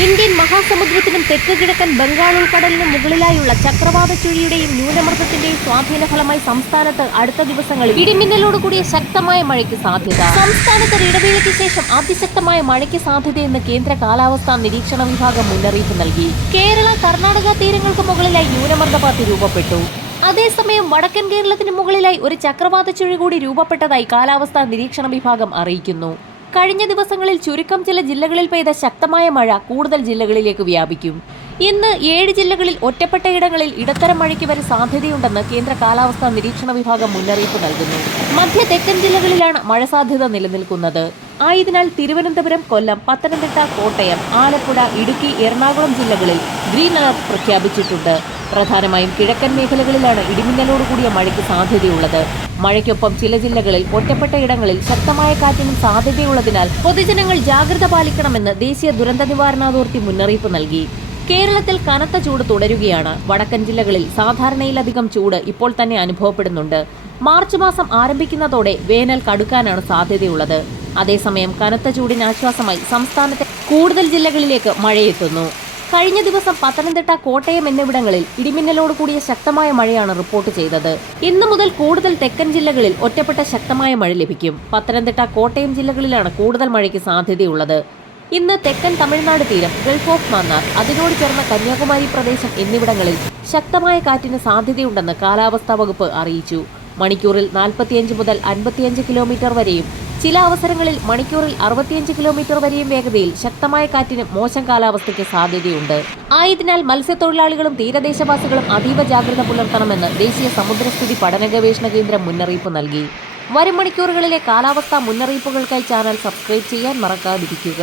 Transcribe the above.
Indian മഹാസമുദ്രത്തിനും തെക്ക് കിഴക്കൻ ബംഗാൾ ഉൾക്കടലിനും മുകളിലായുള്ള ചക്രവാത ചുഴിയുടെയും ന്യൂനമർദ്ദത്തിന്റെയും സ്വാധീന ഫലമായി സംസ്ഥാനത്ത് അടുത്ത ദിവസങ്ങളിൽ ഇടിമിന്നലോടുകൂടിയ ശക്തമായ മഴയ്ക്ക് സാധ്യത. സംസ്ഥാനത്ത് ഇടവേളയ്ക്ക് ശേഷം അതിശക്തമായ മഴയ്ക്ക് സാധ്യതയെന്ന് കേന്ദ്ര കാലാവസ്ഥാ നിരീക്ഷണ വിഭാഗം മുന്നറിയിപ്പ് നൽകി. കേരള കർണാടക തീരങ്ങൾക്ക് മുകളിലായി ന്യൂനമർദ്ദപാത്തി രൂപപ്പെട്ടു. അതേസമയം വടക്കൻ കേരളത്തിന് മുകളിലായി ഒരു ചക്രവാത ചുഴി കൂടി രൂപപ്പെട്ടതായി കാലാവസ്ഥാ നിരീക്ഷണ വിഭാഗം അറിയിക്കുന്നു. കഴിഞ്ഞ ദിവസങ്ങളിൽ ചുരുക്കം ചില ജില്ലകളിൽ പെയ്ത ശക്തമായ മഴ കൂടുതൽ ജില്ലകളിലേക്ക് വ്യാപിക്കും. ഇന്ന് 7 ജില്ലകളിൽ ഒറ്റപ്പെട്ടയിടങ്ങളിൽ ഇടത്തരം മഴയ്ക്ക് വരെ സാധ്യതയുണ്ടെന്ന് കേന്ദ്ര കാലാവസ്ഥാ നിരീക്ഷണ വിഭാഗം മുന്നറിയിപ്പ് നൽകുന്നു. മധ്യ തെക്കൻ ജില്ലകളിലാണ് മഴ സാധ്യത നിലനിൽക്കുന്നത്. ആയതിനാൽ തിരുവനന്തപുരം, കൊല്ലം, പത്തനംതിട്ട, കോട്ടയം, ആലപ്പുഴ, ഇടുക്കി, എറണാകുളം ജില്ലകളിൽ ഗ്രീൻ അലർട്ട് പ്രഖ്യാപിച്ചിട്ടുണ്ട്. പ്രധാനമായും കിഴക്കൻ മേഖലകളിലാണ് ഇടിമിന്നലോടുകൂടിയ മഴയ്ക്ക് സാധ്യതയുള്ളത്. മഴയ്ക്കൊപ്പം ചില ജില്ലകളിൽ ഒറ്റപ്പെട്ട ഇടങ്ങളിൽ ശക്തമായ കാറ്റിനും സാധ്യതയുള്ളതിനാൽ പൊതുജനങ്ങൾ ജാഗ്രത പാലിക്കണമെന്ന് ദേശീയ ദുരന്ത നിവാരണ അതോറിറ്റി മുന്നറിയിപ്പ് നൽകി. കേരളത്തിൽ കനത്ത ചൂട് തുടരുകയാണ്. വടക്കൻ ജില്ലകളിൽ സാധാരണയിലധികം ചൂട് ഇപ്പോൾ തന്നെ അനുഭവപ്പെടുന്നുണ്ട്. മാർച്ച് മാസം ആരംഭിക്കുന്നതോടെ വേനൽ കടുക്കാനാണ് സാധ്യതയുള്ളത്. അതേസമയം കനത്ത ചൂടിന് ആശ്വാസമായി സംസ്ഥാനത്തെ കൂടുതൽ ജില്ലകളിലേക്ക് മഴയെത്തുന്നു. കഴിഞ്ഞ ദിവസം പത്തനംതിട്ട, കോട്ടയം എന്നിവിടങ്ങളിൽ ഇടിമിന്നലോട് കൂടിയ ശക്തമായ മഴയാണ് റിപ്പോർട്ട് ചെയ്തത്. ഇന്നു മുതൽ കൂടുതൽ തെക്കൻ ജില്ലകളിൽ ഒറ്റപ്പെട്ട ശക്തമായ മഴ ലഭിക്കും. പത്തനംതിട്ട, കോട്ടയം ജില്ലകളിലാണ് കൂടുതൽ മഴയ്ക്ക് സാധ്യതയുള്ളത്. ഇന്ന് തെക്കൻ തമിഴ്നാട് തീരം, ഗൾഫ് ഓഫ് മന്നാർ, അതിനോട് ചേർന്ന കന്യാകുമാരി പ്രദേശം എന്നിവിടങ്ങളിൽ ശക്തമായ കാറ്റിന് സാധ്യതയുണ്ടെന്ന് കാലാവസ്ഥാ വകുപ്പ് അറിയിച്ചു. മണിക്കൂറിൽ 45 മുതൽ 55 കിലോമീറ്റർ വരെയും ചില അവസരങ്ങളിൽ മണിക്കൂറിൽ 65 കിലോമീറ്റർ വരെയും വേഗതയിൽ ശക്തമായ കാറ്റിനും മോശം കാലാവസ്ഥയ്ക്ക് സാധ്യതയുണ്ട്. ആയതിനാൽ മത്സ്യത്തൊഴിലാളികളും തീരദേശവാസികളും അതീവ ജാഗ്രത പുലർത്തണമെന്ന് ദേശീയ സമുദ്രസ്ഥിതി പഠന ഗവേഷണ കേന്ദ്രം മുന്നറിയിപ്പ് നൽകി. വരും മണിക്കൂറുകളിലെ കാലാവസ്ഥാ മുന്നറിയിപ്പുകൾക്കായി ചാനൽ സബ്സ്ക്രൈബ് ചെയ്യാൻ മറക്കാതിരിക്കുക.